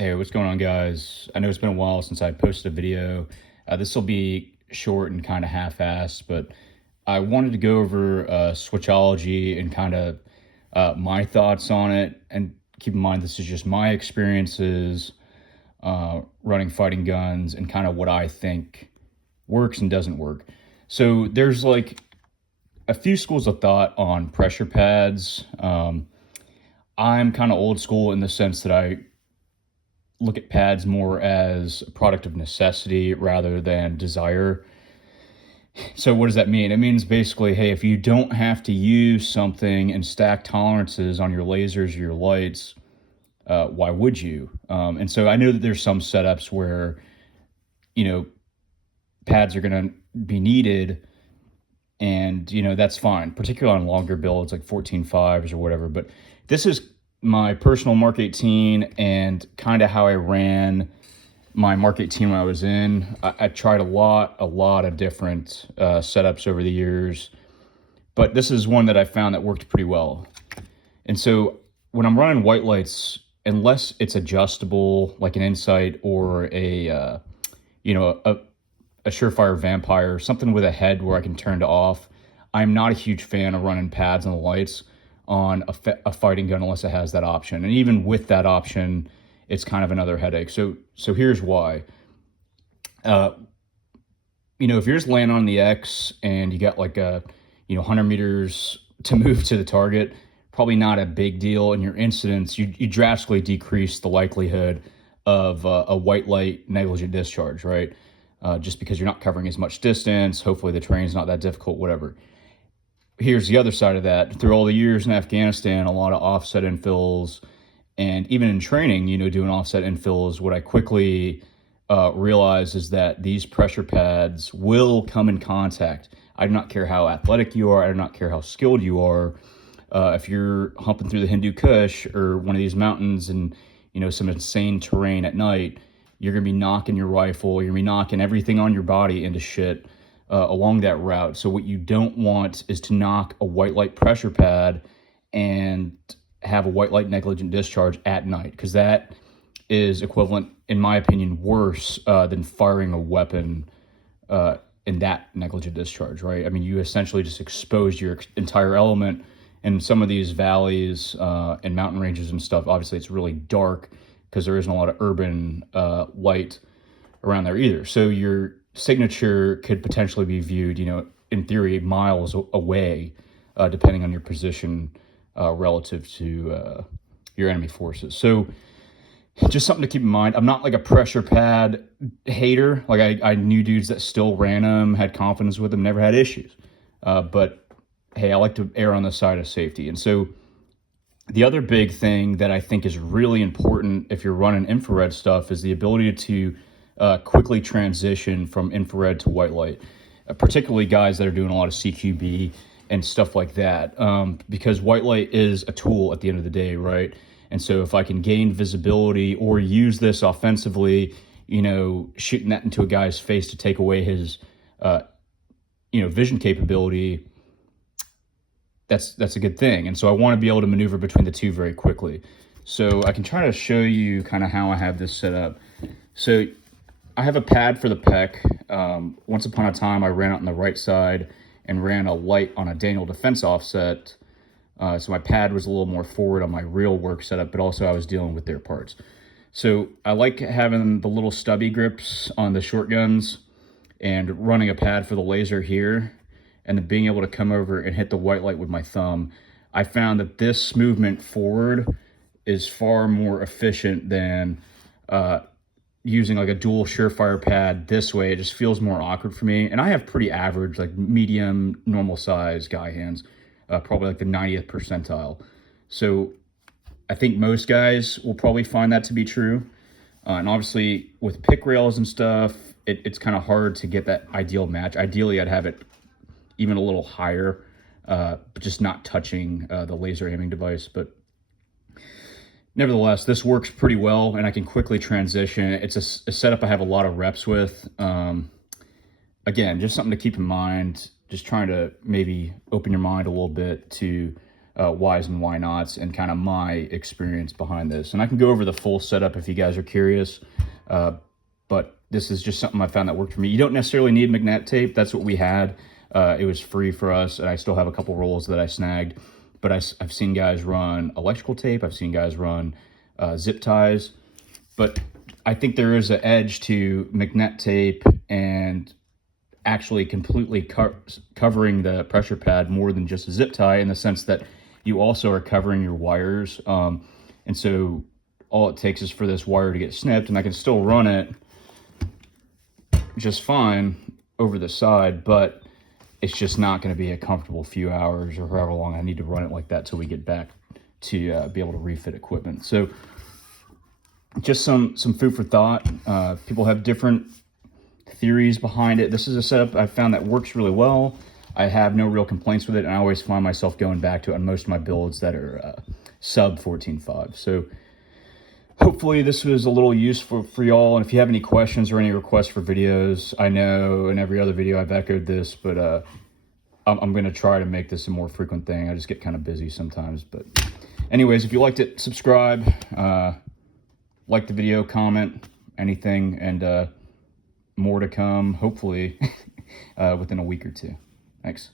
Hey, what's going on, guys? I know it's been a while since I posted a video. This will be short and kind of half-assed, but I wanted to go over switchology and kind of my thoughts on it. And keep in mind, this is just my experiences running fighting guns and kind of what I think works and doesn't work. So there's like a few schools of thought on pressure pads. I'm kind of old school in the sense that I look at pads more as a product of necessity rather than desire. So what does that mean? It means basically, hey, if you don't have to use something and stack tolerances on your lasers or your lights, why would you? And so I know that there's some setups where, you know, pads are going to be needed, and that's fine, particularly on longer builds like 14.5s or whatever. But this is my personal Mark 18 and kind of how I ran my Mark 18 when I was in. I tried a lot of different setups over the years, but this is one that I found that worked pretty well. And so when I'm running white lights, unless it's adjustable like an Insight or a Surefire Vampire, something with a head where I can turn to off, I'm not a huge fan of running pads on the lights on a fighting gun unless it has that option. And even with that option, it's kind of another headache. So here's why. If you're just laying on the X and you got like 100 meters to move to the target, probably not a big deal. In your incidents, you drastically decrease the likelihood of a white light negligent discharge, right? Just because you're not covering as much distance. Hopefully the terrain's not that difficult, whatever. Here's the other side of that. Through all the years in Afghanistan, a lot of offset infills, and even in training, doing offset infills, what I quickly realized is that these pressure pads will come in contact. I do not care how athletic you are. I do not care how skilled you are. If you're humping through the Hindu Kush or one of these mountains and, some insane terrain at night, you're going to be knocking your rifle, you're going to be knocking everything on your body into shit along that route. So what you don't want is to knock a white light pressure pad and have a white light negligent discharge at night, because that is equivalent, in my opinion, worse than firing a weapon in that negligent discharge, right? I mean, you essentially just expose your entire element. In some of these valleys and mountain ranges and stuff, obviously it's really dark because there isn't a lot of urban light around there either. So your signature could potentially be viewed, in theory, miles away, depending on your position relative to your enemy forces. So just something to keep in mind. I'm not like a pressure pad hater. Like I knew dudes that still ran them, had confidence with them, never had issues. But hey, I like to err on the side of safety. And so the other big thing that I think is really important if you're running infrared stuff is the ability to quickly transition from infrared to white light, particularly guys that are doing a lot of CQB and stuff like that, because white light is a tool at the end of the day, right? And so if I can gain visibility or use this offensively, shooting that into a guy's face to take away his, vision capability, that's a good thing. And so I want to be able to maneuver between the two very quickly. So I can try to show you kind of how I have this set up. So I have a pad for the pec. Once upon a time, I ran out on the right side and ran a light on a Daniel defense offset. So my pad was a little more forward on my real work setup, but also I was dealing with their parts. So I like having the little stubby grips on the short guns and running a pad for the laser here, and then being able to come over and hit the white light with my thumb. I found that this movement forward is far more efficient than using like a dual Surefire pad this way. It just feels more awkward for me. And I have pretty average, like medium, normal size guy hands, probably like the 90th percentile. So I think most guys will probably find that to be true. And obviously with pick rails and stuff, it's kind of hard to get that ideal match. Ideally, I'd have it even a little higher, but just not touching the laser aiming device. But nevertheless, this works pretty well, and I can quickly transition. It's a setup I have a lot of reps with. Again, just something to keep in mind, just trying to maybe open your mind a little bit to whys and why nots and kind of my experience behind this. And I can go over the full setup if you guys are curious, but this is just something I found that worked for me. You don't necessarily need magnet tape. That's what we had. It was free for us, and I still have a couple rolls that I snagged. But I've seen guys run electrical tape. I've seen guys run zip ties. But I think there is an edge to magnet tape and actually completely covering the pressure pad more than just a zip tie, in the sense that you also are covering your wires. And so all it takes is for this wire to get snipped, and I can still run it just fine over the side, but it's just not going to be a comfortable few hours or however long I need to run it like that till we get back to be able to refit equipment. So just some food for thought. People have different theories behind it. This is a setup I found that works really well. I have no real complaints with it, and I always find myself going back to it on most of my builds that are sub 14.5. So hopefully this was a little useful for y'all. And if you have any questions or any requests for videos, I know in every other video I've echoed this, but I'm going to try to make this a more frequent thing. I just get kind of busy sometimes. But anyways, if you liked it, subscribe, like the video, comment, anything, and more to come, hopefully, within a week or two. Thanks.